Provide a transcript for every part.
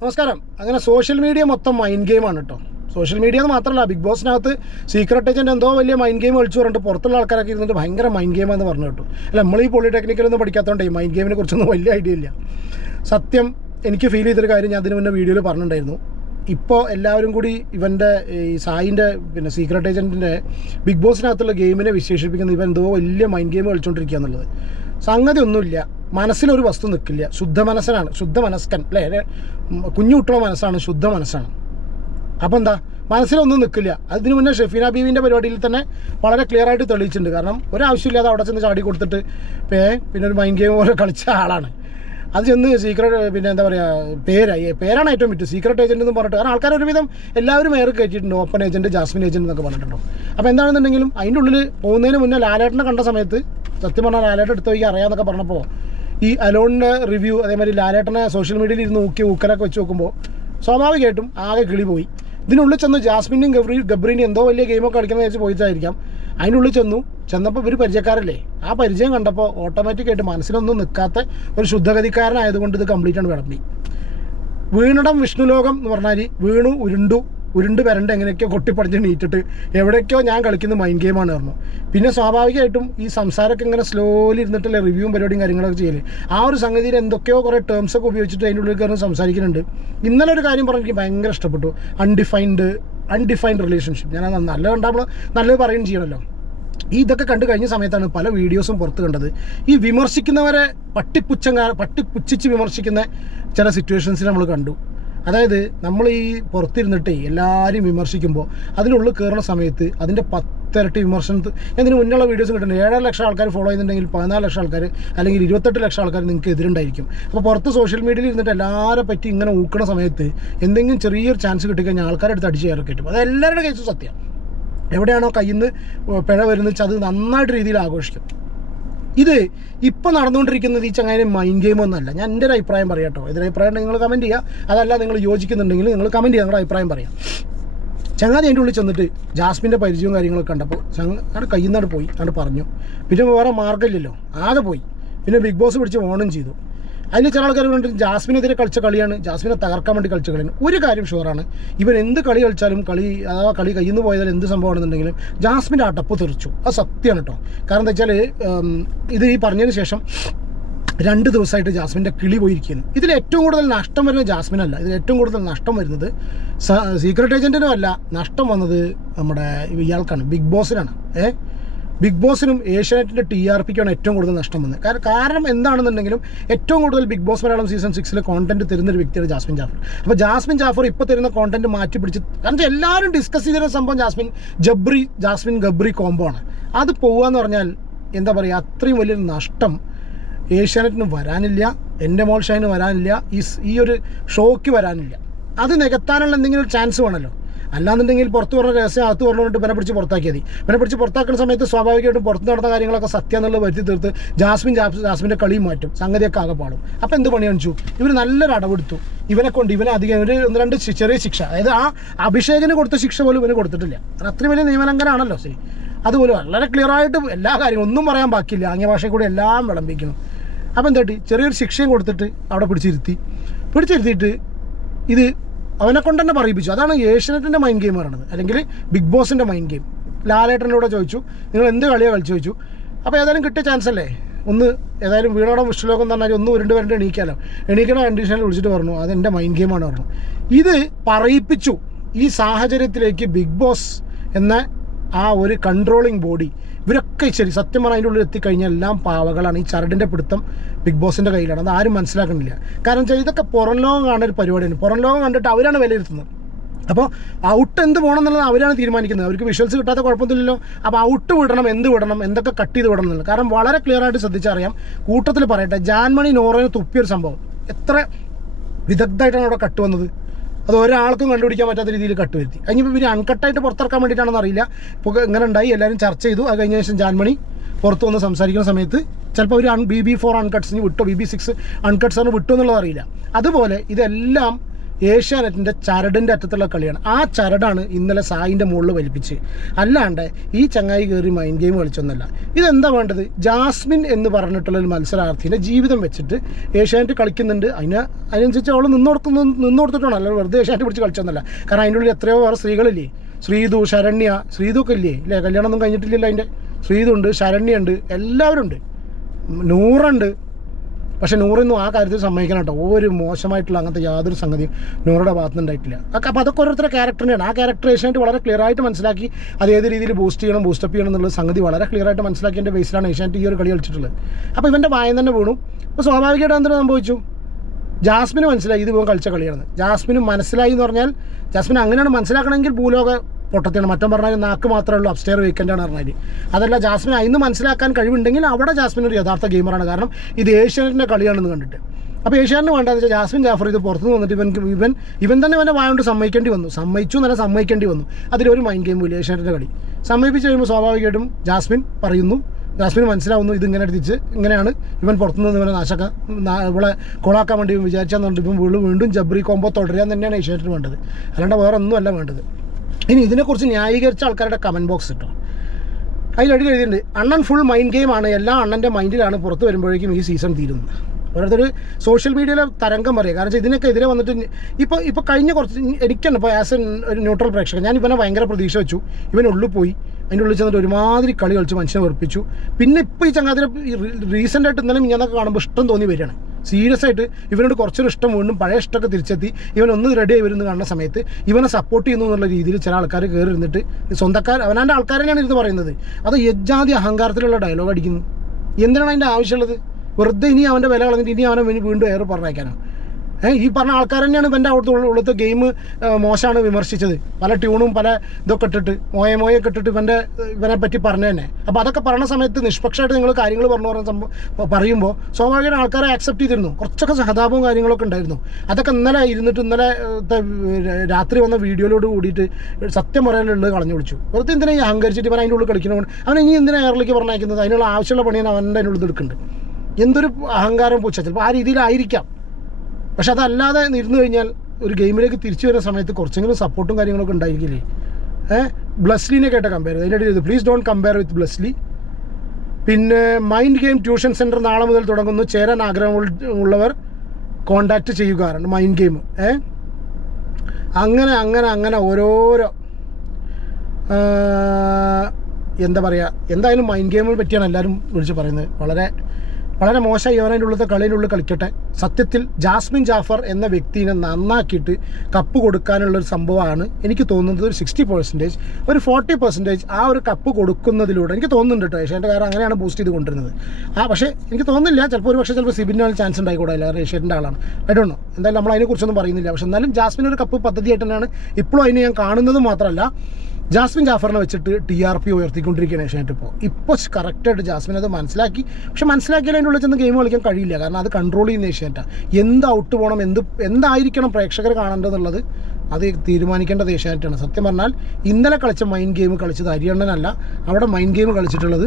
നമസ്കാരം. അങ്ങനെ social media മൊത്തം മൈൻഡ് ഗെയിമാണ് കേട്ടോ. സോഷ്യൽ മീഡിയ എന്ന് മാത്രമല്ല, ബിഗ് ബോസിനകത്ത് സീക്രട്ട് ഏജൻറ്റ് എന്തോ വലിയ മൈൻഡ് ഗെയിം കളിച്ചു പറഞ്ഞിട്ട് പുറത്തുള്ള ആൾക്കാരൊക്കെ ഇരുന്നിട്ട് ഭയങ്കര മൈൻഡ് ഗെയിമാണെന്ന് പറഞ്ഞു കേട്ടോ. അല്ല, നമ്മൾ ഈ പോളിടെക്നിക്കലൊന്നും പഠിക്കാത്തതുകൊണ്ട് ഈ മൈൻഡ് ഗെയിമിനെ കുറിച്ചൊന്നും വലിയ ഐഡിയ ഇല്ല. സത്യം എനിക്ക് ഫീൽ ചെയ്തൊരു കാര്യം ഞാൻ അതിന് മുന്നേ വീഡിയോയിൽ പറഞ്ഞിട്ടുണ്ടായിരുന്നു. ഇപ്പോൾ എല്ലാവരും കൂടി ഇവൻ്റെ ഈ സായിൻ്റെ പിന്നെ സീക്രട്ട് ഏജൻറ്റിൻ്റെ ബിഗ് ബോസിനകത്തുള്ള ഗെയിമിനെ വിശേഷിപ്പിക്കുന്ന ഇവൻ എന്തോ വലിയ മൈൻഡ് ഗെയിം കളിച്ചുകൊണ്ടിരിക്കുക എന്നുള്ളത്. സംഗതി ഒന്നുമില്ല. മനസ്സിലൊരു വസ്തു നിൽക്കില്ല. ശുദ്ധ മനസ്കൻ അല്ലേ, കുഞ്ഞു കുട്ടിയുടെ മനസ്സാണ്, ശുദ്ധ മനസ്സാണ്. അപ്പോൾ എന്താ, മനസ്സിലൊന്നും നിൽക്കില്ല. അതിന് മുന്നേ ഷെഫീന ബീവിൻ്റെ പരിപാടിയിൽ തന്നെ വളരെ ക്ലിയർ ആയിട്ട് തെളിയിച്ചിട്ടുണ്ട്. കാരണം ഒരാവശ്യമില്ലാതെ അവിടെ ചെന്ന് ചാടി കൊടുത്തിട്ട് പിന്നെ ഒരു മൈൻഡ് ഗെയിം പോലെ കളിച്ച ആളാണ്. അത് ചെന്ന് സീക്രട്ട് പിന്നെ എന്താ പറയുക, പേരാണ് ഏറ്റവും വിറ്റ്, സീക്രട്ട് ഏജൻറ്റ് എന്ന് പറഞ്ഞിട്ട്. കാരണം ആൾക്കാർ ഒരുവിധം എല്ലാവരും വേറെ കയറ്റിയിട്ടുണ്ട്, ഓപ്പൺ ഏജൻറ്റ്, ജാസ്മിൻ ഏജൻറ്റ് എന്നൊക്കെ പറഞ്ഞിട്ടുണ്ടോ. അപ്പോൾ എന്താണെന്നുണ്ടെങ്കിലും അതിൻ്റെ ഉള്ളിൽ പോകുന്നതിന് മുന്നേ ലാലേട്ടനെ കണ്ട സമയത്ത് സത്യം പറഞ്ഞാൽ ലാലേട്ടൻ എടുത്ത് വയ്ക്കുക അറിയാമെന്നൊക്കെ പറഞ്ഞപ്പോൾ ഈ അലോണിൻ്റെ റിവ്യൂ അതേമാതിരി ലാലേട്ടനെ സോഷ്യൽ മീഡിയയിൽ ഇരുന്ന് ഊക്കലൊക്കെ വെച്ച് നോക്കുമ്പോൾ സ്വാഭാവികമായിട്ടും ആകെ കിളി പോയി. ഇതിനുള്ളിൽ ചെന്ന് ജാസ്മിനും ഗബ്രീനും എന്തോ വലിയ ഗെയിമൊക്കെ കളിക്കുന്നത് വെച്ച് പോയിട്ടായിരിക്കാം. അതിനുള്ളിൽ ചെന്നപ്പോൾ ഇവർ പരിചയക്കാരല്ലേ, ആ പരിചയം കണ്ടപ്പോൾ ഓട്ടോമാറ്റിക്കായിട്ട് മനസ്സിലൊന്നും നിൽക്കാത്ത ഒരു ശുദ്ധഗതിക്കാരനായതുകൊണ്ട് ഇത് കംപ്ലീറ്റ് ആണ് വിളമ്പി. വീണിടം വിഷ്ണുലോകം എന്ന് പറഞ്ഞാൽ ഉരുണ്ട് വരണ്ട് എങ്ങനെയൊക്കെയോ കൊട്ടിപ്പടിച്ച് നീറ്റിട്ട് എവിടേക്കോ ഞാൻ കളിക്കുന്ന മൈൻഡ് ഗെയിമാണ് പറഞ്ഞു. പിന്നെ സ്വാഭാവികമായിട്ടും ഈ സംസാരമൊക്കെ ഇങ്ങനെ സ്ലോലി ഇരുന്നിട്ടല്ലേ റിവ്യൂവും പരിപാടിയും കാര്യങ്ങളൊക്കെ ചെയ്യല്. ആ ഒരു സംഗതിയിൽ എന്തൊക്കെയോ കുറേ ടേംസൊക്കെ ഉപയോഗിച്ചിട്ട് അതിൻ്റെ ഉള്ളിൽ കയറി സംസാരിക്കുന്നുണ്ട്. ഇന്നലെ ഒരു കാര്യം പറഞ്ഞ് എനിക്ക് ഭയങ്കര ഇഷ്ടപ്പെട്ടു. Undefined relationship. ഞാൻ നല്ല കണ്ടാൽ നല്ലത് പറയുകയും ചെയ്യണമല്ലോ. ഇതൊക്കെ കണ്ടു കഴിഞ്ഞ സമയത്താണ് പല വീഡിയോസും പുറത്ത് കണ്ടത്. ഈ വിമർശിക്കുന്നവരെ പട്ടിപ്പുച്ഛിച്ച് വിമർശിക്കുന്ന ചില സിറ്റുവേഷൻസിൽ നമ്മൾ കണ്ടു. അതായത് നമ്മൾ ഈ പുറത്തിരുന്നിട്ടേ എല്ലാവരും വിമർശിക്കുമ്പോൾ അതിനുള്ളിൽ കയറുന്ന സമയത്ത് അതിൻ്റെ 10 ഇരട്ടി വിമർശനത്തിൽ ഇതിന് മുന്നുള്ള വീഡിയോസ് കിട്ടുന്നുണ്ട്. 7 ലക്ഷം ആൾക്കാർ ഫോളോ ചെയ്യുന്നുണ്ടെങ്കിൽ 14 ലക്ഷം ആൾക്കാർ അല്ലെങ്കിൽ 28 ലക്ഷം ആൾക്കാർ നിങ്ങൾക്ക് എതിരുണ്ടായിരിക്കും. അപ്പോൾ പുറത്ത് സോഷ്യൽ മീഡിയയിൽ ഇരുന്നിട്ട് എല്ലാവരെ പറ്റി ഇങ്ങനെ ഊക്കണ സമയത്ത് എന്തെങ്കിലും ചെറിയൊരു ചാൻസ് കിട്ടിക്കഴിഞ്ഞാൽ ആൾക്കാരുടെ അടുത്ത് അടിച്ച് കയറി കിട്ടും. അത് എല്ലാവരുടെ കേസും സത്യം. എവിടെയാണോ കയ്യിൽ നിന്ന് പിഴ വരുന്നത് അത് നന്നായിട്ട് രീതിയിൽ ആഘോഷിക്കും. ഇത് ഇപ്പോൾ നടന്നുകൊണ്ടിരിക്കുന്നത് ഈ ചങ്ങായിന് മൈൻഡ് ഗെയിം ഒന്നുമല്ല. ഞാൻ എൻ്റെ ഒരു അഭിപ്രായം പറയാം കേട്ടോ. എതിരഭിപ്രായം നിങ്ങൾ കമൻറ്റ് ചെയ്യുക. അതല്ല നിങ്ങൾ യോജിക്കുന്നുണ്ടെങ്കിൽ നിങ്ങൾ കമൻറ്റ് ചെയ്യുക, നിങ്ങളുടെ അഭിപ്രായം പറയാം. ചങ്ങാതി അതിൻ്റെ ഉള്ളിൽ ചെന്നിട്ട് ജാസ്മിൻ്റെ പരിചയവും കാര്യങ്ങളൊക്കെ കണ്ടപ്പോൾ അവിടെ കയ്യിൽ നിന്നാണ് പോയി അവിടെ പറഞ്ഞു. പിന്നെ വേറെ മാർഗ്ഗമില്ലല്ലോ, ആകെ പോയി. പിന്നെ ബിഗ് ബോസ് പിടിച്ച് ഓണം ചെയ്തു. അതിൽ ചില ആൾക്കാർ പറഞ്ഞിട്ട് ജാസ്മിനെതിരെ കളിച്ച കളിയാണ്, ജാസ്മിനെ തകർക്കാൻ വേണ്ടി കളിച്ച കളിയാണ്. ഒരു കാര്യം ഷുവറാണ്, ഇവൻ എന്ത് കളി കളിച്ചാലും അഥവാ കളി കയ്യിൽ നിന്ന് പോയതാൽ എന്ത് സംഭവമാണെന്നുണ്ടെങ്കിലും ജാസ്മിൻ്റെ അടപ്പ് തെറിച്ചു. അത് സത്യമാണ് കേട്ടോ. കാരണം എന്താ വെച്ചാൽ ഇത് ഈ പറഞ്ഞതിന് ശേഷം 2 ദിവസമായിട്ട് ജാസ്മിൻ്റെ കിളി പോയിരിക്കുന്നു. ഇതിൽ ഏറ്റവും കൂടുതൽ നഷ്ടം വരുന്നത് ജാസ്മിനല്ല, ഇതിൽ ഏറ്റവും കൂടുതൽ നഷ്ടം വരുന്നത് സീക്രട്ട് ഏജൻറ്റിനും അല്ല. നഷ്ടം വന്നത് നമ്മുടെ ഇയാൾക്കാണ്, ബിഗ് ബോസിനാണ്. ബിഗ് ബോസിനും ഏഷ്യാനെറ്റിൻ്റെ TRPക്കാണ് ഏറ്റവും കൂടുതൽ നഷ്ടം വന്നത്. കാരണം എന്താണെന്നുണ്ടെങ്കിലും ഏറ്റവും കൂടുതൽ Bigg Boss Malayalam season 6 content തരുന്നൊരു വ്യക്തിയാണ് ജാസ്മിൻ ജാഫർ. അപ്പോൾ ജാസ്മിൻ ജാഫർ ഇപ്പോൾ തരുന്ന കോണ്ടന്റ് മാറ്റി പിടിച്ച്, കാരണം എല്ലാവരും ഡിസ്കസ് ചെയ്തിരുന്ന സംഭവം ജാസ്മിൻ ഗബ്രി കോംബോ ആണ്. അത് പോവുകയെന്ന് പറഞ്ഞാൽ എന്താ പറയുക, അത്രയും വലിയൊരു നഷ്ടം ഏഷ്യാനെറ്റിന് വരാനില്ല, എൻ്റെ മോൾ ഷൈന് വരാനില്ല, ഈ ഒരു ഷോയ്ക്ക് വരാനില്ല. അത് നികത്താനുള്ള എന്തെങ്കിലും ഒരു ചാൻസ് വേണമല്ലോ. അല്ലാന്നുണ്ടെങ്കിൽ പുറത്ത് പറഞ്ഞ രഹസ്യം അകത്ത് പറഞ്ഞുകൊണ്ട് ഇവനെ പിടിച്ച് പുറത്താക്കിയത്. ഇവനെ പിടിച്ച് പുറത്താക്കുന്ന സമയത്ത് സ്വാഭാവികമായിട്ടും പുറത്ത് നടന്ന കാര്യങ്ങളൊക്കെ സത്യം എന്നുള്ളത് വരുത്തി തീർത്ത് ജാസ്മിൻ്റെ കളിയും മാറ്റും, സംഗതിയൊക്കെ ആകെ പാടും. അപ്പോൾ എന്ത് പണി കാണിച്ചു, ഇവർ നല്ലൊരു അടവെടുത്തു. ഇവനെ കൊണ്ട് ഇവനെ അധികം ഒരു 1-2 ചെറിയ ശിക്ഷ, അതായത് ആ അഭിഷേകിന് കൊടുത്ത ശിക്ഷ പോലും ഇവന് കൊടുത്തിട്ടില്ല. അത്രയും വലിയ നിയമലംഘനമാണല്ലോ. ശരി, അതുപോലെ വളരെ ക്ലിയർ ആയിട്ട് എല്ലാ കാര്യങ്ങളും ഒന്നും പറയാൻ ബാക്കിയില്ല, ആംഗ്യ ഭാഷയിൽ കൂടി എല്ലാം വിളമ്പിക്കുന്നു. അപ്പോൾ എന്താട്ടി ചെറിയൊരു ശിക്ഷയും കൊടുത്തിട്ട് അവിടെ പിടിച്ചിരുത്തിയിട്ട് ഇത് അവനെ കൊണ്ട് തന്നെ പറയിപ്പിച്ചു. അതാണ് ഏഷ്യാനെറ്റിൻ്റെ മൈൻഡ് ഗെയിം പറയുന്നത്, അല്ലെങ്കിൽ ബിഗ് ബോസിൻ്റെ മൈൻഡ് ഗെയിം. ലാലേട്ടനോട് ചോദിച്ചു, നിങ്ങൾ എന്ത് കളിയാണ് കളിച്ചു ചോദിച്ചു. അപ്പോൾ ഏതായാലും കിട്ടിയ ചാൻസ് അല്ലേ, ഏതായാലും വീണോടം വിഷ്ണുലോകം എന്ന് പറഞ്ഞാൽ ഉരുണ്ട് വരണ്ട് എണീക്കണ കണ്ടീഷനിൽ വിളിച്ചിട്ട് പറഞ്ഞു അതെൻ്റെ മൈൻഡ് ഗെയിമാണ് പറഞ്ഞു. ഇത് പറയിപ്പിച്ചു. ഈ സാഹചര്യത്തിലേക്ക് ബിഗ് ബോസ് എന്ന ആ ഒരു കൺട്രോളിങ് ബോഡി, ഇവരൊക്കെ ശരി സത്യം പറഞ്ഞാൽ അതിൻ്റെ ഉള്ളിൽ എത്തിക്കഴിഞ്ഞാൽ എല്ലാം പാവകളാണ്. ഈ ചരടിൻ്റെ പിടുത്തം ബിഗ് ബോസിൻ്റെ കയ്യിലാണ്. അത് ആരും മനസ്സിലാക്കുന്നില്ല. കാരണം വെച്ചാൽ ഇതൊക്കെ പുറം ലോകം കാണുന്ന ഒരു പരിപാടിയാണ്. പുറം ലോകം കണ്ടിട്ട് അവരാണ് വിലയിരുത്തുന്നത്. അപ്പോൾ ഔട്ട് എന്ത് പോകണം എന്നുള്ളത് അവരാണ് തീരുമാനിക്കുന്നത്. അവർക്ക് വിഷ്വൽസ് കിട്ടാത്ത കുഴപ്പമൊന്നുമില്ലല്ലോ. അപ്പോൾ ഔട്ട് വിടണം, എന്ത് വിടണം, എന്തൊക്കെ കട്ട് ചെയ്ത് വിടണം എന്നുള്ളത്. കാരണം വളരെ ക്ലിയർ ആയിട്ട് ശ്രദ്ധിച്ചറിയാം. കൂട്ടത്തിൽ പറയട്ടെ, ജാൻമണി നോറേനെ തുപ്പിയൊരു സംഭവം എത്ര വിദഗ്ധമായിട്ടാണ് അവിടെ കട്ട് വന്നത്. അത് ഒരാൾക്കും കണ്ടുപിടിക്കാൻ പറ്റാത്ത രീതിയിൽ കട്ട് വരുത്തി. അതിനിപ്പോൾ ഇവർ അൺകട്ടായിട്ട് പുറത്തിറക്കാൻ വേണ്ടിയിട്ടാണെന്ന് അറിയില്ല. ഇപ്പോൾ ഇങ്ങനെ ഉണ്ടായി, എല്ലാവരും ചർച്ച ചെയ്തു. അത് കഴിഞ്ഞ ശേഷം ജാൻമണി പുറത്ത് വന്ന് സംസാരിക്കുന്ന സമയത്ത് ചിലപ്പോൾ ഒരു BB4 അൺകട്ട്സിന് വിട്ടോ, BB6 അൺകട്ട്സാണ് വിട്ടോ എന്നുള്ളത് അറിയില്ല. അതുപോലെ ഇതെല്ലാം ഏഷ്യാനെറ്റിൻ്റെ ചരടിൻ്റെ അറ്റത്തുള്ള കളിയാണ്. ആ ചരടാണ് ഇന്നലെ സായിൻ്റെ മുകളിൽ വലിപ്പിച്ച്. അല്ലാണ്ട് ഈ ചങ്ങായി കയറി മൈൻഡ് ഗെയിം കളിച്ചൊന്നുമല്ല. ഇതെന്താ വേണ്ടത്? ജാസ്മിൻ എന്ന് പറഞ്ഞിട്ടുള്ളൊരു മത്സരാർത്ഥിൻ്റെ ജീവിതം വെച്ചിട്ട് ഏഷ്യാനെറ്റ് കളിക്കുന്നുണ്ട്. അതിനനുസരിച്ച് അവൾ നിന്ന് കൊടുത്തിട്ടാണ്, അല്ല വെറുതെ ഏഷ്യാനെറ്റ് പിടിച്ച് കളിച്ചൊന്നുമല്ല. കാരണം അതിൻ്റെ ഉള്ളിൽ എത്രയോ വേറെ സ്ത്രീകളില്ലേ, ശ്രീതു, ശരണ്യ, ശ്രീതുക്കെ ഇല്ലേ, ഇല്ലേ കല്യാണമൊന്നും കഴിഞ്ഞിട്ടില്ലല്ലോ അതിൻ്റെ. ശ്രീതു ഉണ്ട്, ശരണ്യ ഉണ്ട്, എല്ലാവരും ഉണ്ട്, നൂറുണ്ട്. പക്ഷേ നൂറൊന്നും ആ കാര്യത്തിൽ സമ്മതിക്കണം കേട്ടോ. ഒരു മോശമായിട്ടുള്ള അങ്ങനത്തെ യാതൊരു സംഗതിയും നൂറുടെ ഭാഗത്തുനിന്ന് ഉണ്ടായിട്ടില്ല. അപ്പോൾ അതൊക്കെ ഓരോരുത്തരുടെ ക്യാരക്ടറിനെയാണ്. ആ ക്യാരക്ടർ ഏഷ്യാനെറ്റ് വളരെ ക്ലിയർ ആയിട്ട് മനസ്സിലാക്കി അത് ഏത് രീതിയിൽ ബൂസ്റ്റ് ചെയ്യണം, ബൂസ്റ്റപ്പ് ചെയ്യണം എന്നുള്ള സംഗതി വളരെ ക്ലിയർ ആയിട്ട് മനസ്സിലാക്കിയതിൻ്റെ ബേസിലാണ് ഏഷ്യാനെറ്റ് ഈ ഒരു കളി കളിച്ചിട്ടുള്ളത്. അപ്പോൾ ഇവൻ്റെ വായം തന്നെ വീണു. അപ്പോൾ സ്വാഭാവികമായിട്ട് എന്തിനു സംഭവിച്ചു? ജാസ്മിന് മനസ്സിലായി ഇത് ഇവൻ കളിച്ച കളിയാണെന്ന്. ജാസ്മിന് മനസ്സിലായി എന്ന് പറഞ്ഞാൽ ജാസ്മിന് അങ്ങനെയാണ് മനസ്സിലാക്കണമെങ്കിൽ ഭൂലോക പൊട്ടത്തിയാണ്. മറ്റും പറഞ്ഞാൽ നാക്ക് മാത്രമേ ഉള്ളൂ, അപ്സ്റ്റെയർ വീക്കെൻഡാണ് പറഞ്ഞാൽ. അതല്ല, ജാസ്മിൻ അതിന് മനസ്സിലാക്കാൻ കഴിവുണ്ടെങ്കിൽ അവിടെ ജാസ്മിൻ ഒരു യഥാർത്ഥ ഗെയിമറാണ്. കാരണം ഇത് ഏഷ്യാനെറ്റിൻ്റെ കളിയാണെന്ന് കണ്ടിട്ട്. അപ്പോൾ ഏഷ്യാനെറ്റിന് വേണ്ടതെന്ന് വെച്ചാൽ ജാസ്മിൻ ജാഫർ ഇത് പുറത്തുനിന്ന് വന്നിട്ട് ഇവൻ തന്നെ ഇവൻ്റെ വായ കൊണ്ട് സമ്മതിക്കേണ്ടി വന്നു. സമ്മതിക്കേണ്ടി വന്നു. അതിലൊരു മൈൻഡ് ഗെയിം ഇല്ല ഏഷ്യാനെറ്റിൻ്റെ കളി. സമ്മതിപ്പിച്ച് കഴിയുമ്പോൾ സ്വാഭാവികമായിട്ടും ജാസ്മിൻ പറയുന്നു, ജാസ്മിന് മനസ്സിലാവുന്നു ഇതിങ്ങനെ തിരിച്ച് ഇങ്ങനെയാണ് ഇവൻ പുറത്തുനിന്ന് ഇവനെ ഇവിടെ കോളാക്കാൻ വേണ്ടി വിചാരിച്ചാൽ ഇപ്പം വീണ്ടും ജബ്രി കോമ്പോ തുടരാൻ തന്നെയാണ് ഏഷ്യാനെറ്റിന് വേണ്ടത്. അല്ലാണ്ട് വേറെ ഒന്നുമല്ല വേണ്ടത്. ഇനി ഇതിനെക്കുറിച്ച് ന്യായീകരിച്ച ആൾക്കാരുടെ കമൻറ്റ് ബോക്സ് കിട്ടും. അതിലടിയിൽ എഴുതിയിട്ടുണ്ട്, അണ്ണൻ ഫുൾ മൈൻഡ് ഗെയിമാണ്, എല്ലാ അണ്ണൻ്റെ മൈൻഡിലാണ് പുറത്ത് വരുമ്പോഴേക്കും ഈ സീസൺ തീരുന്നത്. ഓരോരുത്തർ സോഷ്യൽ മീഡിയയിലെ തരംഗം പറയുക. കാരണം വെച്ചാൽ ഇതിനൊക്കെ എതിരെ വന്നിട്ട് ഇപ്പോൾ കഴിഞ്ഞ കുറച്ച് എനിക്കാണ് ഇപ്പോൾ ആസ് ഒരു ന്യൂട്രൽ പ്രേക്ഷകൻ ഞാൻ ഇവനെ ഭയങ്കര പ്രതീക്ഷ വെച്ചു. ഇവനുള്ളിൽ പോയി അതിൻ്റെ ഉള്ളിൽ ചെന്നിട്ട് ഒരുമാതിരി കളി കളിച്ച് മനുഷ്യനെ വെറുപ്പിച്ചു. പിന്നെ ഇപ്പോൾ ഈ ചങ്ങാതിനെ റീസെൻ്റായിട്ട് ഇന്നലെ ഞാനൊക്കെ കാണുമ്പോൾ ഇഷ്ടം തോന്നി വരികയാണ്. സീരിയസ് ആയിട്ട് ഇവനോട് കുറച്ചൊരു ഇഷ്ടം വീണ്ടും പഴയ ഇഷ്ടമൊക്കെ തിരിച്ചെത്തി ഇവനൊന്ന് റെഡിയായി വരുന്ന കാണുന്ന സമയത്ത് ഇവനെ സപ്പോർട്ട് ചെയ്യുന്നു എന്നുള്ള രീതിയിൽ ചില ആൾക്കാർ കയറി ഇരുന്നിട്ട് സ്വന്തക്കാർ അവനാൻ്റെ ആൾക്കാരെയാണ് ഇരുന്ന് പറയുന്നത്. അത് യജ്ജാതി അഹങ്കാരത്തിലുള്ള ഡയലോഗ് അടിക്കുന്നു. എന്തിനാണ് അതിൻ്റെ ആവശ്യമുള്ളത്? വെറുതെ ഇനി അവൻ്റെ വില കളഞ്ഞിട്ട് ഇനി അവനെ വീണ്ടും ഏറെ പറഞ്ഞേക്കാനാണ്. ഈ പറഞ്ഞ ആൾക്കാർ തന്നെയാണ് ഇവൻ്റെ അവിടുത്തെ ഉള്ളത്തെ ഗെയിം മോശമാണ് വിമർശിച്ചത്. പല ട്യൂണും പല ഇതൊക്കെ ഇട്ടിട്ട് മോയൊക്കെ ഇട്ടിട്ട് ഇവനെ പറ്റി പറഞ്ഞു തന്നെ. അപ്പോൾ അതൊക്കെ പറയുന്ന സമയത്ത് നിഷ്പക്ഷമായിട്ട് നിങ്ങൾ കാര്യങ്ങൾ പറയുമ്പോൾ സ്വാഭാവികമായിട്ട് ആൾക്കാരെ ആക്സെപ്റ്റ് ചെയ്തിരുന്നു. കുറച്ചൊക്കെ സഹതാപവും കാര്യങ്ങളൊക്കെ ഉണ്ടായിരുന്നു. അതൊക്കെ ഇന്നലെ രാത്രി വന്ന വീഡിയോയിലോട് കൂടിയിട്ട് സത്യം പറയാനുള്ളത് കളഞ്ഞു വിളിച്ചു. വെറുതെ എന്തിനാ ഈ അഹങ്കരിച്ചിട്ട് ഇവൻ അതിൻ്റെ ഉള്ളിൽ കളിക്കുന്നതുകൊണ്ട് അവൻ ഇനി എന്തിനാ എയറിലേക്ക് പറഞ്ഞയക്കുന്നത്? അതിനുള്ള ആവശ്യമുള്ള പണിയാണ് അവൻ്റെ അതിനുള്ളിൽ എടുക്കുന്നുണ്ട്. എന്തൊരു അഹങ്കാരം പൂച്ച. ചിലപ്പോൾ ആ രീതിയിലായിരിക്കാം. പക്ഷെ അതല്ലാതെ ഇരുന്ന് കഴിഞ്ഞാൽ ഒരു ഗെയിമിലേക്ക് തിരിച്ചു വരുന്ന സമയത്ത് കുറച്ചെങ്കിലും സപ്പോർട്ടും കാര്യങ്ങളൊക്കെ ഉണ്ടായിരിക്കില്ലേ? ബ്ലസ്ലിനെ കേട്ട കമ്പയർ ചെയ്ത് അതിൻ്റെ ഇടയിൽ പ്ലീസ് ഡോണ്ട് കമ്പയർ വിത്ത് ബ്ലസ്ലി. പിന്നെ മൈൻഡ് ഗെയിം ട്യൂഷൻ സെൻറ്റർ നാളെ മുതൽ തുടങ്ങുന്നു, ചേരാൻ ആഗ്രഹമുള്ളവർ കോണ്ടാക്ട് ചെയ്യുക. മൈൻഡ് ഗെയിം അങ്ങനെ ഓരോരോ എന്താ പറയുക, എന്തായാലും മൈൻഡ് ഗെയിമിനെ പറ്റിയാണ് എല്ലാവരും വിളിച്ച് പറയുന്നത്. വളരെ മോശമായി അവനതിൻ്റെ ഉള്ളത്തെ കളീനുള്ളിൽ കളിക്കട്ടെ. സത്യത്തിൽ ജാസ്മിൻ ജാഫർ എന്ന വ്യക്തിനെ നന്നാക്കിയിട്ട് കപ്പ് കൊടുക്കാനുള്ളൊരു സംഭവമാണ് എനിക്ക് തോന്നുന്നത്. ഒരു 60%, ഒരു 40% ആ ഒരു കപ്പ് കൊടുക്കുന്നതിലൂടെ എനിക്ക് തോന്നുന്നുണ്ട് കേട്ടോ. ഏഷ്യാൻ്റെ കാരണം അങ്ങനെയാണ് ബൂസ്റ്റ് ചെയ്ത് കൊണ്ടിരുന്നത്. പക്ഷേ എനിക്ക് തോന്നുന്നില്ല, ചിലപ്പോൾ സിബിനാണ് ചാൻസ് ഉണ്ടായിക്കൂടാ. കാരണം ഏഷ്യാൻ്റെ ആളാണ്. ആയിട്ടൊന്നും എന്തായാലും നമ്മൾ അതിനെക്കുറിച്ചൊന്നും പറയുന്നില്ല. പക്ഷേ എന്നാലും ജാസ്മിൻ ഒരു കപ്പ് പദ്ധതിയായിട്ട് തന്നെയാണ് ഇപ്പോഴും അതിനെ ഞാൻ കാണുന്നത്. മാത്രമല്ല ജാസ്മിൻ ജാഫറിനെ വെച്ചിട്ട് TRP ഉയർത്തിക്കൊണ്ടിരിക്കുകയാണ് ഏഷ്യാനെറ്റ്. ഇപ്പോൾ കറക്റ്റായിട്ട് ജാസ്മിൻ അത് മനസ്സിലാക്കി. പക്ഷെ മനസ്സിലാക്കിയാൽ അതിൻ്റെ ഉള്ളിൽ ചെന്ന് ഗെയിം കളിക്കാൻ കഴിയില്ല. കാരണം അത് കൺട്രോൾ ചെയ്യുന്ന ഏഷ്യാനെറ്റാണ്. എന്ത് ഔട്ട് പോകണം, എന്തായിരിക്കണം പ്രേക്ഷകർ കാണേണ്ടതെന്നുള്ളത് അത് തീരുമാനിക്കേണ്ടത് ഏഷ്യാനെറ്റാണ്. സത്യം പറഞ്ഞാൽ ഇന്നലെ കളിച്ച മൈൻഡ് ഗെയിം കളിച്ചത് ഹരിയണ്ണനല്ല. അവിടെ മൈൻഡ് ഗെയിം കളിച്ചിട്ടുള്ളത്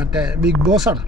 മറ്റേ ബിഗ് ബോസാണ്.